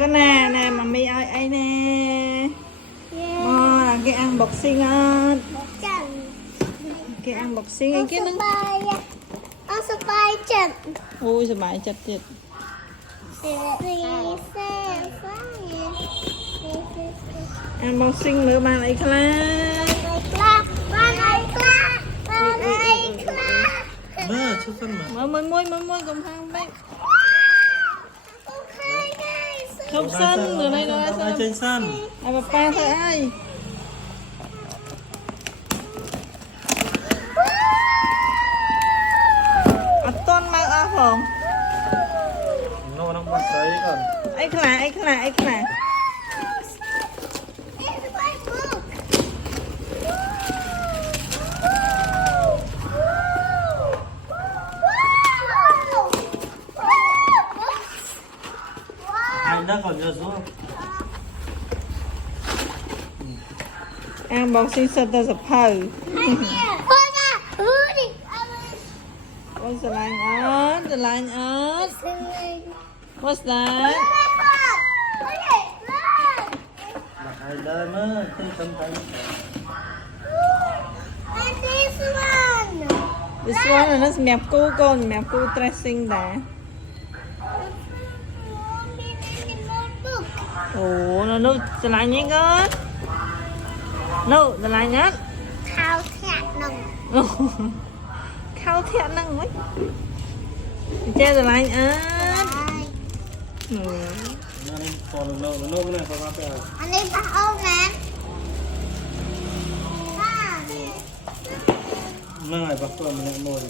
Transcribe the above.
có nè nè mà mi ơi ấy nè mà là cái ăn bọc xinh á cái ăn bọc xinh ấy kia nóสบายจัด ui sờ bài chặt chặt ăn bọc xinh nữa bạn ấy khla Nah, susun mah. môi cùng thang đây không sân rồi đây nó Ai trên sân. ai bà pa thôi ai tôn mang áo không Nó đang bắt sấy còn. ấy khla Ai đã còn nhớ xuống. ăn bọc xinh sân ta sập hờ ôi the line ớt what's that Ai đã mới thấy tâm thấy. this one là nó mẹp cu con mẹp cu dressing đã ồ nó nút the line nhé con no the line nhé khao thiệt năng mấy chơi the line ớt Nó còn nó cái này có bắt được. อันนี้ปลาอ้อมนะ Nó này bắt con mình lại mồi.